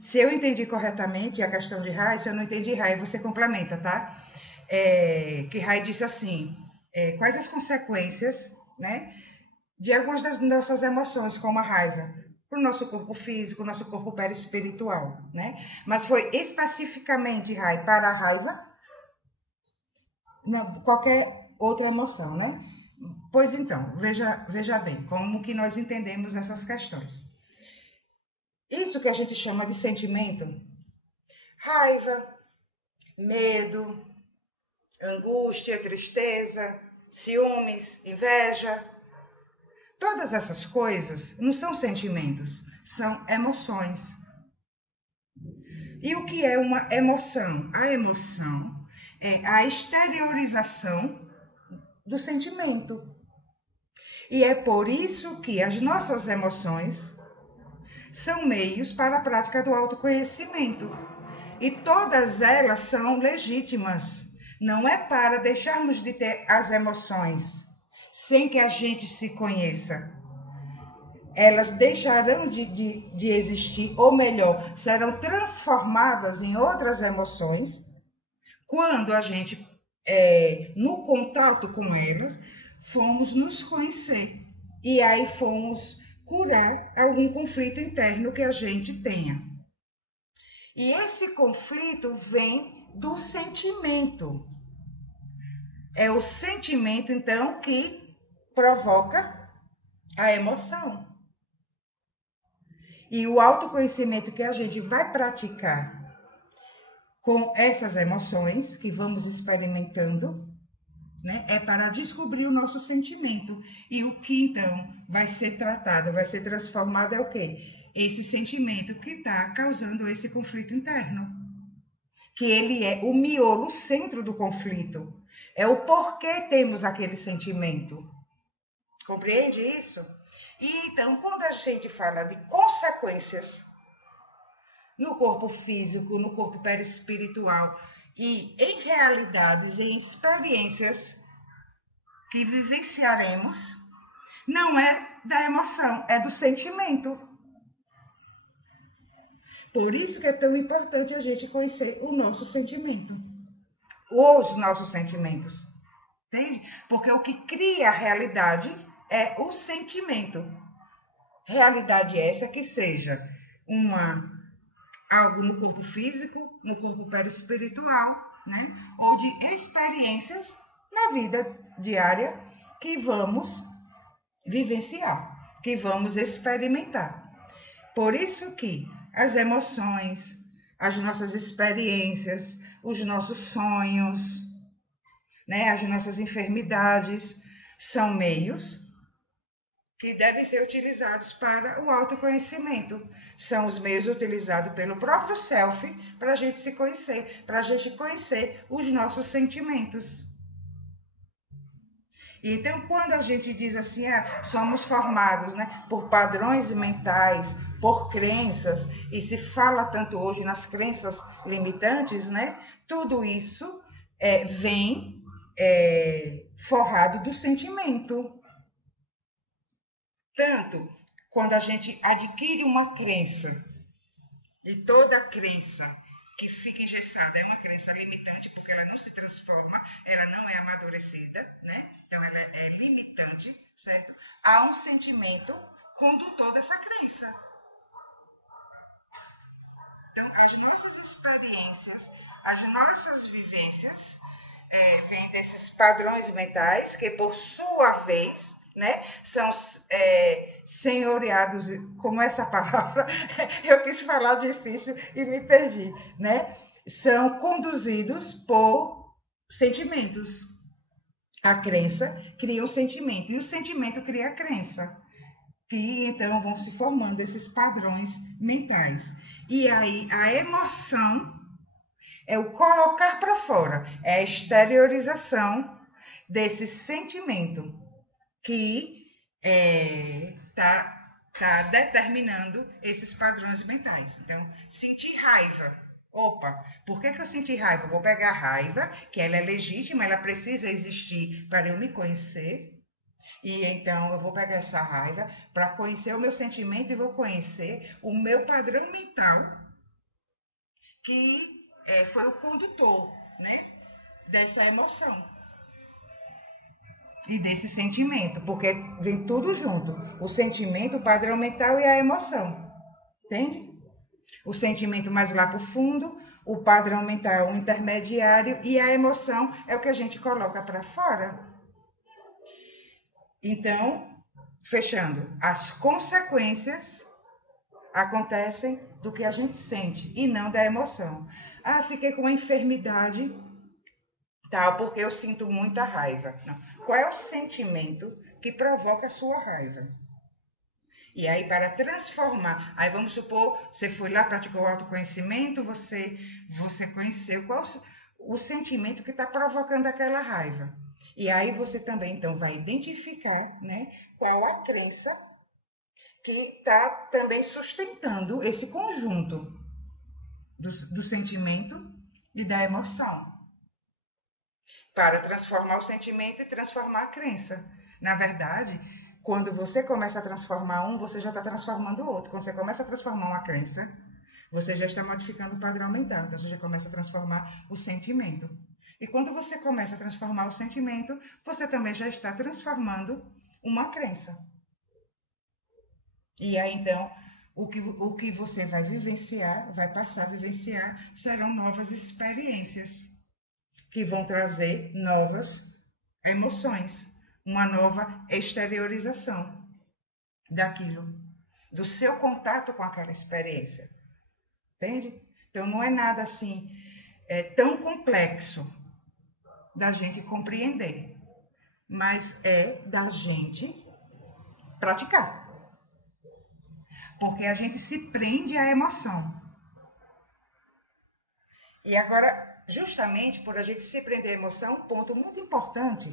Se eu entendi corretamente a questão de Rai, se eu não entendi Rai, você complementa, tá? Que Rai disse assim, quais as consequências, né, de algumas das nossas emoções, como a raiva, para o nosso corpo físico, nosso corpo perispiritual, né? Mas foi especificamente, Rai, para a raiva, não, qualquer outra emoção, né? Pois então, veja bem, como que nós entendemos essas questões. Isso que a gente chama de sentimento, raiva, medo, angústia, tristeza, ciúmes, inveja. Todas essas coisas não são sentimentos, são emoções. E o que é uma emoção? A emoção é a exteriorização do sentimento. E é por isso que as nossas emoções são meios para a prática do autoconhecimento. E todas elas são legítimas. Não é para deixarmos de ter as emoções sem que a gente se conheça. Elas deixarão de existir, ou melhor, serão transformadas em outras emoções quando a gente, no contato com elas, fomos nos conhecer. E aí fomos curar algum conflito interno que a gente tenha. E esse conflito vem do sentimento. É o sentimento, então, que provoca a emoção. E o autoconhecimento que a gente vai praticar com essas emoções que vamos experimentando, né, é para descobrir o nosso sentimento. E o que, então, vai ser tratado, vai ser transformado é o quê? Esse sentimento que está causando esse conflito interno. Que ele é o miolo, o centro do conflito. É o porquê temos aquele sentimento. Compreende isso? E então, quando a gente fala de consequências no corpo físico, no corpo perispiritual e em realidades, em experiências que vivenciaremos, não é da emoção, é do sentimento. Por isso que é tão importante a gente conhecer o nosso sentimento, os nossos sentimentos, entende? Porque o que cria a realidade é o sentimento. Realidade essa que seja algo no corpo físico, no corpo perispiritual, né? Ou de experiências na vida diária que vamos vivenciar, que vamos experimentar. Por isso que as emoções, as nossas experiências, os nossos sonhos, né, as nossas enfermidades, são meios que devem ser utilizados para o autoconhecimento. São os meios utilizados pelo próprio self para a gente se conhecer, para a gente conhecer os nossos sentimentos. Então, quando a gente diz assim, somos formados, né, por padrões mentais, por crenças, e se fala tanto hoje nas crenças limitantes, né, tudo isso vem forrado do sentimento. Tanto quando a gente adquire uma crença, e toda crença que fica engessada é uma crença limitante, porque ela não se transforma, ela não é amadurecida, né? Então ela é limitante, certo? Há um sentimento condutor dessa crença. Então, as nossas experiências, as nossas vivências, vêm desses padrões mentais que, por sua vez, né, são senhoreados, como essa palavra, eu quis falar difícil e me perdi, né? São conduzidos por sentimentos. A crença cria um sentimento e o sentimento cria a crença. que então vão se formando esses padrões mentais. E aí a emoção é o colocar para fora, é a exteriorização desse sentimento que tá determinando esses padrões mentais. Então, sentir raiva. Opa, por que eu senti raiva? Eu vou pegar a raiva, que ela é legítima, ela precisa existir para eu me conhecer. E então eu vou pegar essa raiva para conhecer o meu sentimento e vou conhecer o meu padrão mental, que foi o condutor, né, dessa emoção e desse sentimento, porque vem tudo junto, o sentimento, o padrão mental e a emoção, entende? O sentimento mais lá para o fundo, o padrão mental o intermediário e a emoção é o que a gente coloca para fora. Então, fechando, as consequências acontecem do que a gente sente e não da emoção. Ah, fiquei com uma enfermidade, tal, porque eu sinto muita raiva. Não. Qual é o sentimento que provoca a sua raiva? E aí, para transformar, aí vamos supor, você foi lá, praticou o autoconhecimento, você conheceu qual o sentimento que está provocando aquela raiva. E aí você também, então, vai identificar, né, qual a crença que está também sustentando esse conjunto do sentimento e da emoção, para transformar o sentimento e transformar a crença. Na verdade, quando você começa a transformar um, você já está transformando o outro. Quando você começa a transformar uma crença, você já está modificando o padrão mental. Então, você já começa a transformar o sentimento. E quando você começa a transformar o sentimento, você também já está transformando uma crença. E aí, então, o que você vai vivenciar, vai passar a vivenciar, serão novas experiências que vão trazer novas emoções, uma nova exteriorização daquilo, do seu contato com aquela experiência. Entende? Então, não é nada assim tão complexo da gente compreender, mas é da gente praticar. Porque a gente se prende à emoção. E agora, justamente por a gente se prender à emoção, um ponto muito importante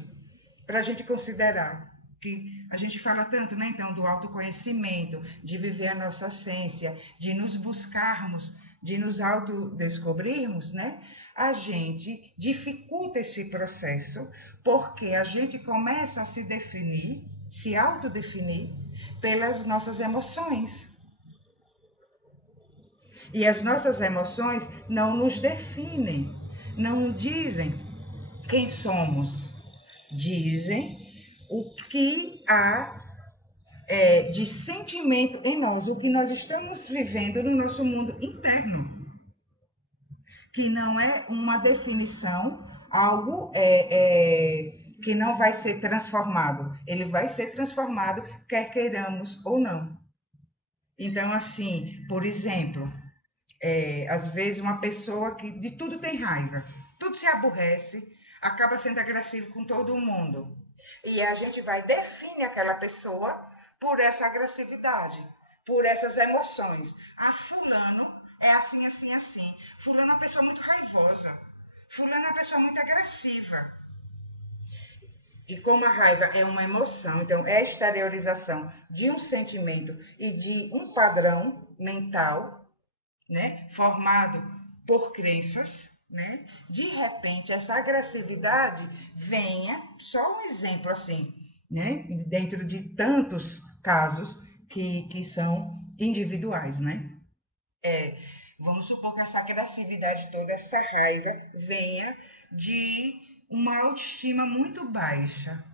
para a gente considerar, que a gente fala tanto, né, então, do autoconhecimento, de viver a nossa essência, de nos buscarmos, de nos autodescobrirmos, né? A gente dificulta esse processo porque a gente começa a se definir, se autodefinir pelas nossas emoções. E as nossas emoções não nos definem, não dizem quem somos, dizem o que há de sentimento em nós, o que nós estamos vivendo no nosso mundo interno, que não é uma definição, algo que não vai ser transformado. Ele vai ser transformado, quer queiramos ou não. Então, assim, por exemplo, às vezes uma pessoa que de tudo tem raiva, tudo se aborrece, acaba sendo agressivo com todo mundo. E a gente vai definir aquela pessoa por essa agressividade, por essas emoções. Ah, fulano é assim, assim, assim. Fulano é uma pessoa muito raivosa. Fulano é uma pessoa muito agressiva. E como a raiva é uma emoção, então é a exteriorização de um sentimento e de um padrão mental, né, formado por crenças, né, de repente essa agressividade venha, só um exemplo assim, né, dentro de tantos casos que são individuais, né, vamos supor que essa agressividade toda, essa raiva venha de uma autoestima muito baixa.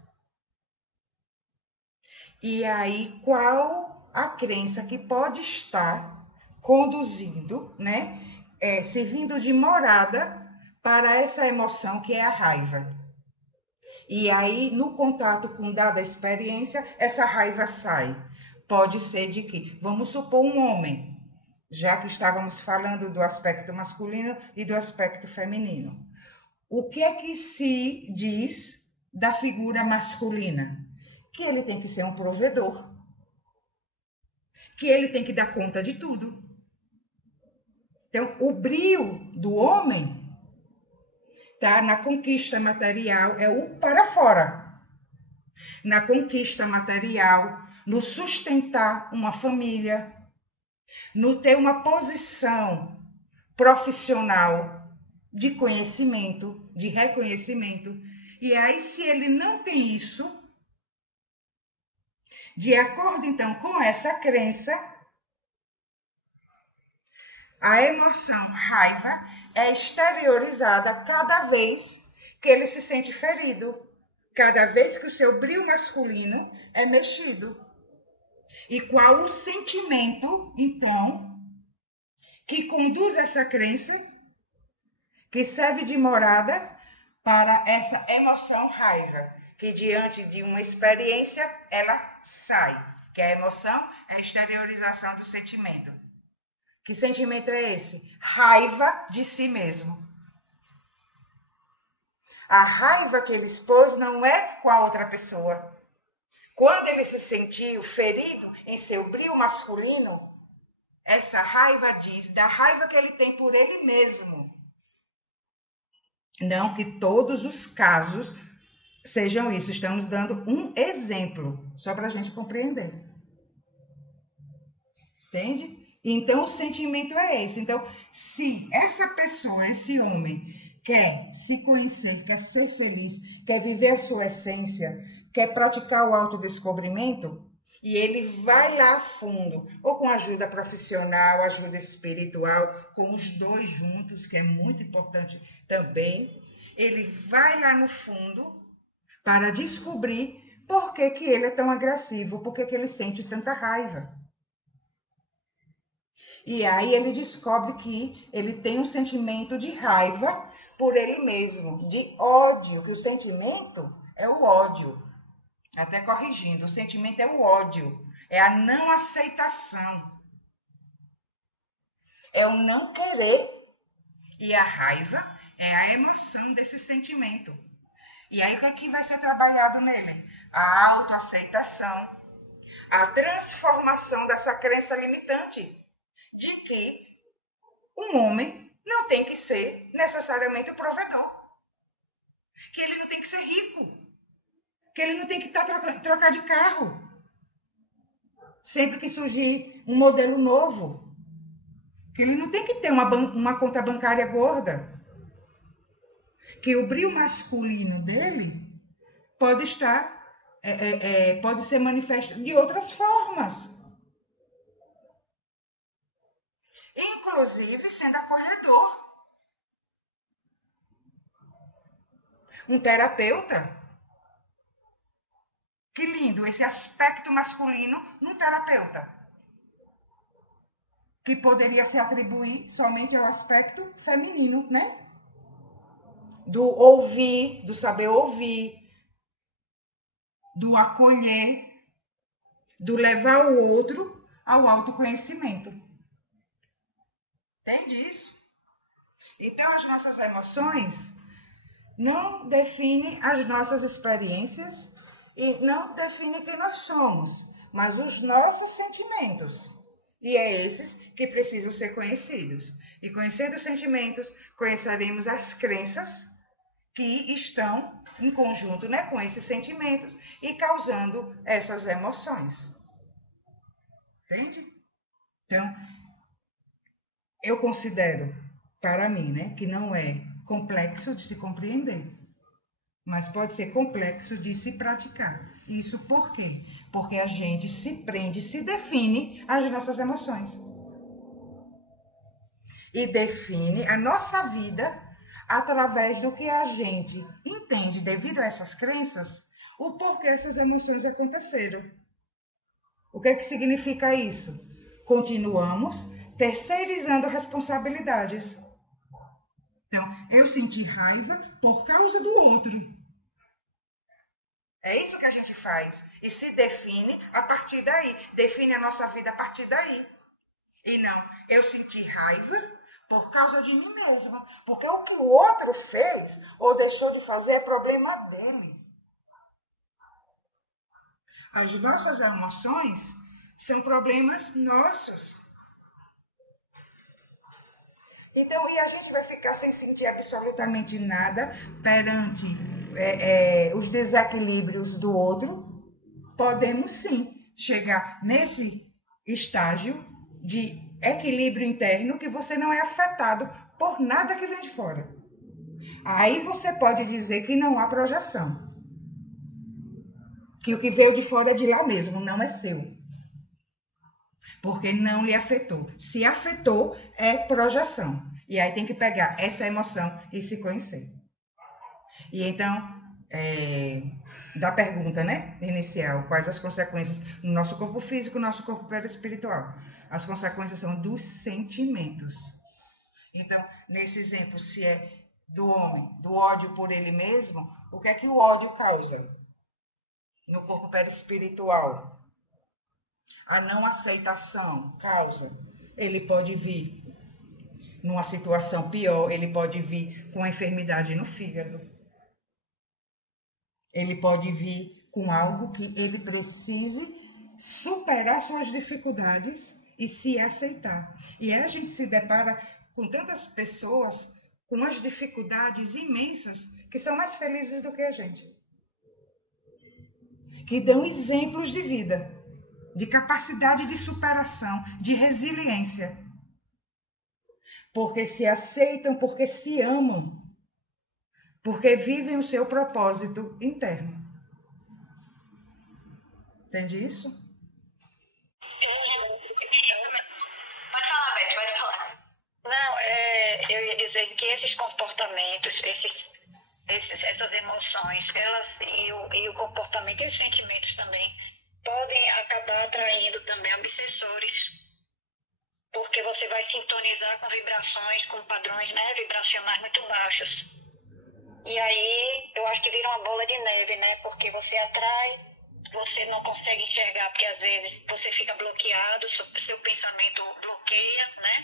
E aí, qual a crença que pode estar conduzindo, né, servindo de morada para essa emoção que é a raiva? E aí, no contato com dada experiência, essa raiva sai. Pode ser de que, vamos supor, um homem, já que estávamos falando do aspecto masculino e do aspecto feminino. O que é que se diz da figura masculina? Que ele tem que ser um provedor. que ele tem que dar conta de tudo. Então, o brio do homem tá na conquista material, é o para fora. Na conquista material, no sustentar uma família, no ter uma posição profissional de conhecimento, de reconhecimento. E aí, se ele não tem isso, de acordo então com essa crença, a emoção raiva é exteriorizada cada vez que ele se sente ferido, cada vez que o seu brio masculino é mexido. E qual o sentimento, então, que conduz essa crença, que serve de morada para essa emoção raiva, que diante de uma experiência, ela sai, que a emoção é a exteriorização do sentimento. Que sentimento é esse? Raiva de si mesmo. A raiva que ele expôs não é com a outra pessoa. Quando ele se sentiu ferido em seu brio masculino, essa raiva diz da raiva que ele tem por ele mesmo. Não que todos os casos sejam isso. Estamos dando um exemplo, só para a gente compreender. Entende? Então, o sentimento é esse. Então, se essa pessoa, esse homem, quer se conhecer, quer ser feliz, quer viver a sua essência, quer praticar o autodescobrimento, e ele vai lá a fundo, ou com ajuda profissional, ajuda espiritual, com os dois juntos, que é muito importante também, ele vai lá no fundo para descobrir por que ele é tão agressivo, por que ele sente tanta raiva. E aí ele descobre que ele tem um sentimento de raiva por ele mesmo, de ódio, que o sentimento é o ódio. Até corrigindo, o sentimento é o ódio, é a não aceitação, é o não querer. E a raiva é a emoção desse sentimento. E aí o que é que vai ser trabalhado nele? A autoaceitação, a transformação dessa crença limitante de que um homem não tem que ser necessariamente o provedor, que ele não tem que ser rico, que ele não tem que trocar de carro sempre que surgir um modelo novo, que ele não tem que ter uma conta bancária gorda, que o brio masculino dele pode estar, pode ser manifesto de outras formas, inclusive sendo acolhedor. Um terapeuta, que lindo esse aspecto masculino num terapeuta, que poderia se atribuir somente ao aspecto feminino, né? Do ouvir, do saber ouvir, do acolher, do levar o outro ao autoconhecimento. Entende isso? Então, as nossas emoções não definem as nossas experiências e não definem quem nós somos, mas os nossos sentimentos. E é esses que precisam ser conhecidos. E conhecendo os sentimentos, conheceremos as crenças que estão em conjunto, né, com esses sentimentos e causando essas emoções. Entende? Então, eu considero, para mim, né, que não é complexo de se compreender, mas pode ser complexo de se praticar. Isso por quê? Porque a gente se prende, se define as nossas emoções. E define a nossa vida através do que a gente entende, devido a essas crenças, o porquê essas emoções aconteceram. O que é que significa isso? Continuamos terceirizando responsabilidades. Então, eu senti raiva por causa do outro. É isso que a gente faz. E se define a partir daí. Define a nossa vida a partir daí. E não, eu senti raiva por causa de mim mesma. Porque o que o outro fez ou deixou de fazer é problema dele. As nossas emoções São problemas nossos. Então, e a gente vai ficar sem sentir absolutamente nada perante os desequilíbrios do outro? Podemos sim chegar nesse estágio de equilíbrio interno que você não é afetado por nada que vem de fora. Aí você pode dizer que não há projeção. Que o que veio de fora é de lá mesmo, não é seu. Porque não lhe afetou. Se afetou, é projeção. E aí tem que pegar essa emoção e se conhecer. E então, da pergunta, né, inicial, quais as consequências no nosso corpo físico, no nosso corpo perispiritual? As consequências são dos sentimentos. Então, nesse exemplo, se é do homem, do ódio por ele mesmo, o que é que o ódio causa? No corpo perispiritual, a não aceitação causa. Ele pode vir numa situação pior, ele pode vir com a enfermidade no fígado. Ele pode vir com algo que ele precise superar suas dificuldades e se aceitar. E aí a gente se depara com tantas pessoas com as dificuldades imensas que são mais felizes do que a gente. Que dão exemplos de vida, de capacidade de superação, de resiliência. Porque se aceitam, porque se amam, porque vivem o seu propósito interno. Entende isso? Pode falar, Beth, pode falar. Não, eu ia dizer que esses comportamentos, essas emoções, elas e o comportamento e os sentimentos também podem acabar atraindo também obsessores, porque você vai sintonizar com vibrações, com padrões, né, vibracionais muito baixos. E aí eu acho que vira uma bola de neve, né, porque você atrai, você não consegue enxergar, porque às vezes você fica bloqueado, seu pensamento bloqueia, né?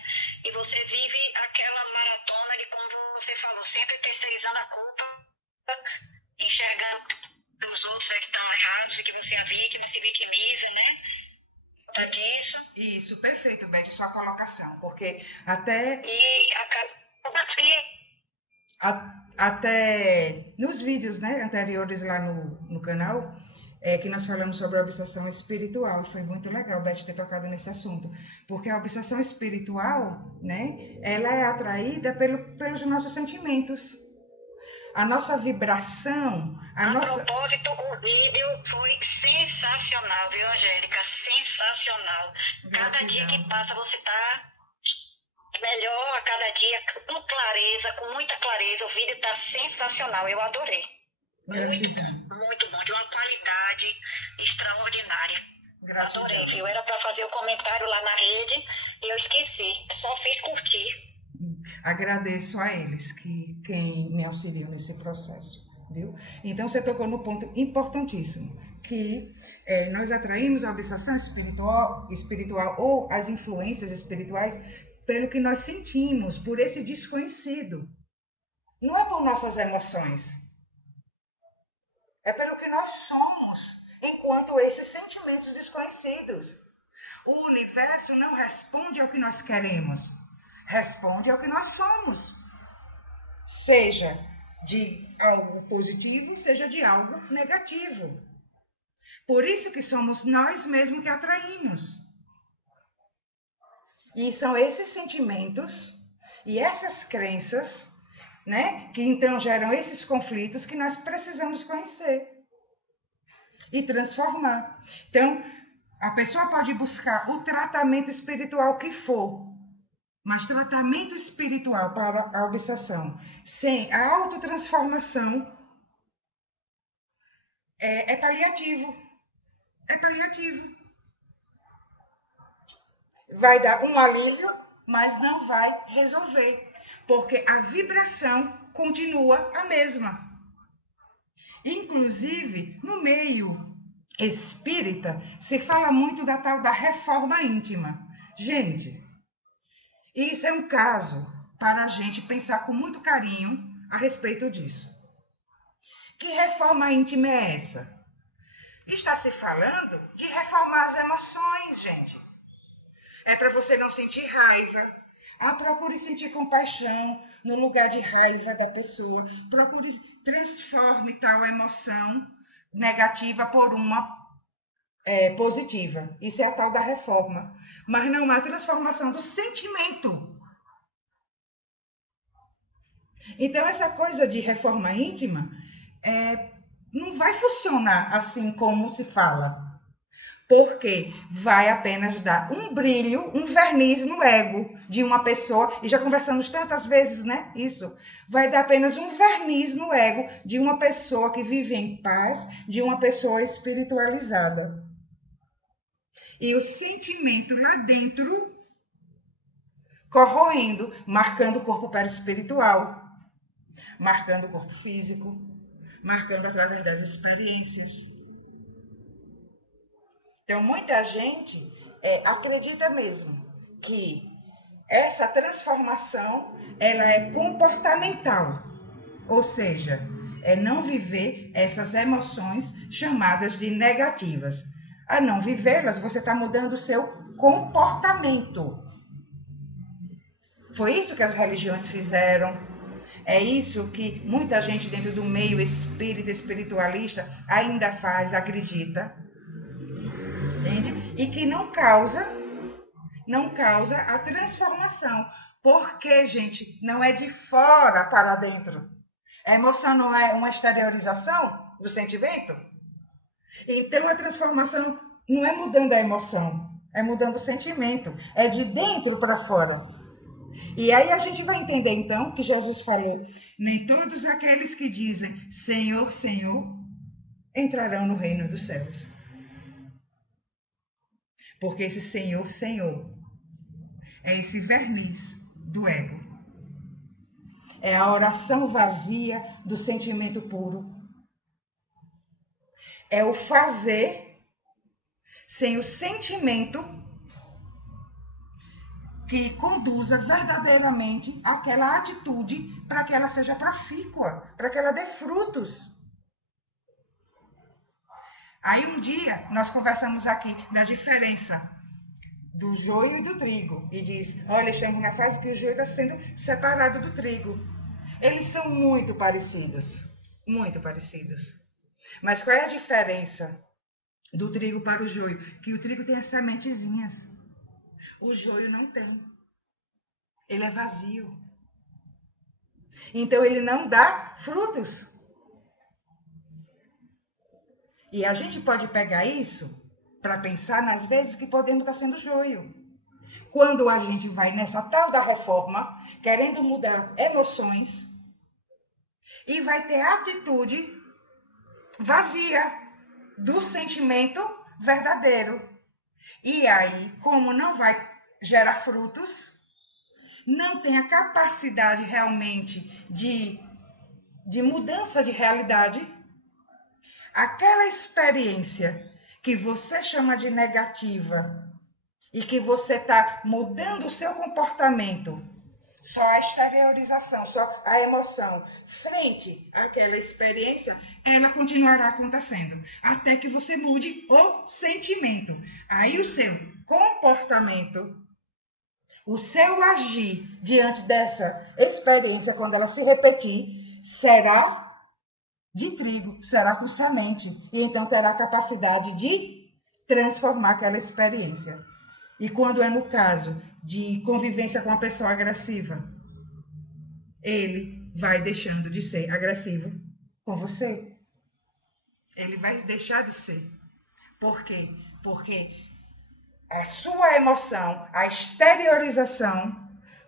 E você vive aquela maratona de, como você falou, sempre terceirizando a culpa, enxergando que os outros é que estão errados e que você é a vítima, se vitimiza, né? Disso. Isso, perfeito, Beth, sua colocação, porque até... E acaba assim... Até nos vídeos, né, anteriores lá no canal, que nós falamos sobre a obsessão espiritual, e foi muito legal, Beth, ter tocado nesse assunto, porque a obsessão espiritual, né, ela é atraída pelos nossos sentimentos, a nossa vibração, a propósito, o vídeo foi sensacional, viu, Angélica? Sensacional. Cada dia que passa você tá melhor a cada dia, com clareza, com muita clareza. O vídeo tá sensacional, eu adorei. Muito bom, muito bom, de uma qualidade extraordinária. Gratidão. Adorei, viu? Era para fazer o comentário lá na rede e eu esqueci, só fiz curtir. Agradeço a eles, quem me auxiliou nesse processo, viu? Então, você tocou no ponto importantíssimo, que nós atraímos a obsessão espiritual ou as influências espirituais pelo que nós sentimos, por esse desconhecido. Não é por nossas emoções, é pelo que nós somos, enquanto esses sentimentos desconhecidos. O universo não responde ao que nós queremos, responde ao que nós somos. Seja de algo positivo, seja de algo negativo. Por isso que somos nós mesmos que atraímos. E são esses sentimentos e essas crenças, né, que então geram esses conflitos que nós precisamos conhecer e transformar. Então, a pessoa pode buscar o tratamento espiritual que for, mas tratamento espiritual para a obsessão sem a autotransformação é paliativo. É paliativo. Vai dar um alívio, mas não vai resolver, porque a vibração continua a mesma. Inclusive, no meio espírita, se fala muito da tal da reforma íntima. Gente, isso é um caso para a gente pensar com muito carinho a respeito disso. Que reforma íntima é essa? Está se falando de reformar as emoções, gente. É para você não sentir raiva. Procure sentir compaixão no lugar de raiva da pessoa. Procure, transforme tal emoção negativa por uma positiva. Isso é a tal da reforma. Mas não há transformação do sentimento. Então, essa coisa de reforma íntima não vai funcionar assim como se fala. Porque vai apenas dar um brilho, um verniz no ego de uma pessoa, e já conversamos tantas vezes, né? Isso. Vai dar apenas um verniz no ego de uma pessoa que vive em paz, de uma pessoa espiritualizada. E o sentimento lá dentro corroendo, marcando o corpo perispiritual, marcando o corpo físico, marcando através das experiências. Então, muita gente acredita mesmo que essa transformação ela é comportamental, ou seja, é não viver essas emoções chamadas de negativas. A não vivê-las, você está mudando o seu comportamento. Foi isso que as religiões fizeram. É isso que muita gente dentro do meio espírita, espiritualista, ainda faz, acredita. Entende? E que não causa a transformação. Porque, gente, não é de fora para dentro. A emoção não é uma exteriorização do sentimento? Então, a transformação não é mudando a emoção, é mudando o sentimento. É de dentro para fora. E aí a gente vai entender, então, que Jesus falou: nem todos aqueles que dizem Senhor, Senhor, entrarão no reino dos céus. Porque esse Senhor, Senhor, é esse verniz do ego. É a oração vazia do sentimento puro. É o fazer sem o sentimento que conduza verdadeiramente aquela atitude para que ela seja profícua, para que ela dê frutos. Aí um dia nós conversamos aqui da diferença do joio e do trigo. E diz, olha, estamos na fase que o joio está sendo separado do trigo. Eles são muito parecidos. Muito parecidos. Mas qual é a diferença do trigo para o joio? Que o trigo tem as sementezinhas. O joio não tem. Ele é vazio. Então ele não dá frutos. E a gente pode pegar isso para pensar nas vezes que podemos estar sendo joio. Quando a gente vai nessa tal da reforma, querendo mudar emoções, e vai ter atitude vazia do sentimento verdadeiro. E aí, como não vai gerar frutos, não tem a capacidade realmente de mudança de realidade, aquela experiência que você chama de negativa e que você está mudando o seu comportamento, só a exteriorização, só a emoção, frente àquela experiência, ela continuará acontecendo, até que você mude o sentimento. Aí o seu comportamento, o seu agir diante dessa experiência, quando ela se repetir, será de trigo, será com semente, e então terá a capacidade de transformar aquela experiência. E quando é no caso de convivência com uma pessoa agressiva, ele vai deixando de ser agressivo com você. Ele vai deixar de ser. Por quê? Porque a sua emoção, a exteriorização,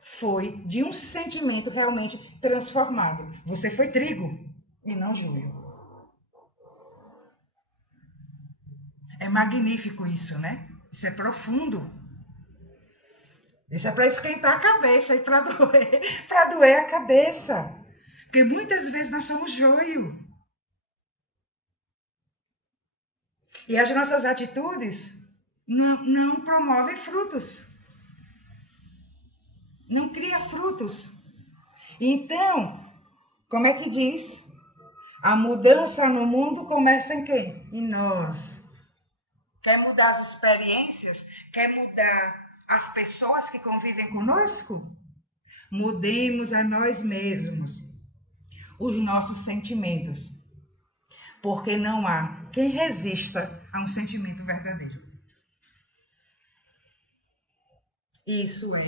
foi de um sentimento realmente transformado. Você foi trigo e não joio. É magnífico isso, né? Isso é profundo. Isso é para esquentar a cabeça e para doer a cabeça. Porque muitas vezes nós somos joio. E as nossas atitudes não promovem frutos. Não cria frutos. Então, como é que diz? A mudança no mundo começa em quem? Em nós. Quer mudar as experiências? Quer mudar as pessoas que convivem conosco? Mudemos a nós mesmos, os nossos sentimentos. Porque não há quem resista a um sentimento verdadeiro. Isso é,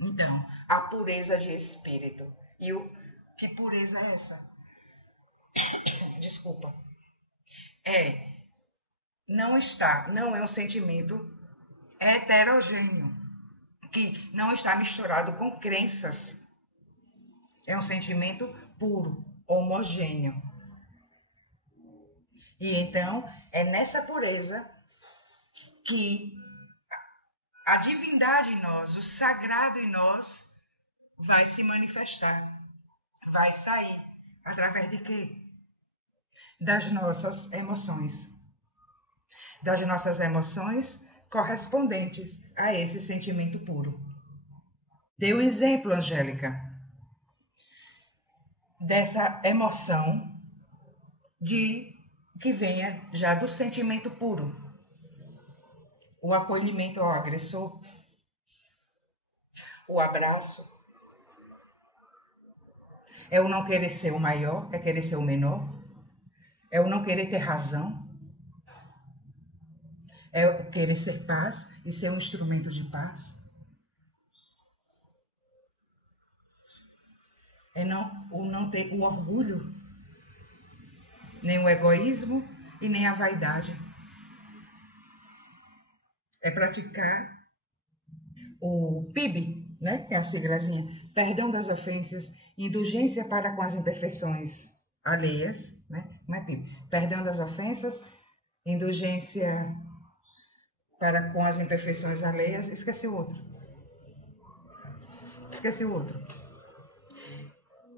então, a pureza de espírito. E que pureza é essa? Desculpa. Não é um sentimento heterogêneo, que não está misturado com crenças. É um sentimento puro, homogêneo. E então, é nessa pureza que a divindade em nós, o sagrado em nós, vai se manifestar. Vai sair. Através de quê? Das nossas emoções. Das nossas emoções correspondentes a esse sentimento puro. Dê um exemplo, Angélica, dessa emoção que venha já do sentimento puro. O acolhimento ao agressor, o abraço. É o não querer ser o maior, é querer ser o menor. É o não querer ter razão. É o querer ser paz e ser um instrumento de paz. É não ter o orgulho, nem o egoísmo e nem a vaidade. É praticar o PIB, né? É a siglazinha. Perdão das ofensas, indulgência para com as imperfeições alheias, né? Não é PIB. Perdão das ofensas, indulgência para com as imperfeições alheias. Esqueci o outro.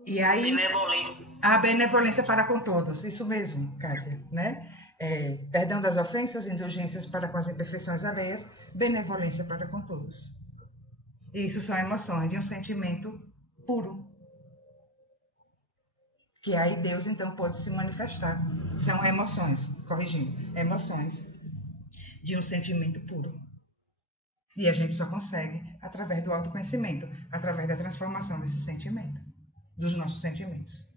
E aí, benevolência. A benevolência para com todos. Isso mesmo, Kátia, né? Perdão das ofensas, indulgências para com as imperfeições alheias, benevolência para com todos. E isso são emoções de um sentimento puro. Que aí Deus, então, pode se manifestar. São emoções, corrigindo, emoções de um sentimento puro. E a gente só consegue através do autoconhecimento, através da transformação desse sentimento, dos nossos sentimentos.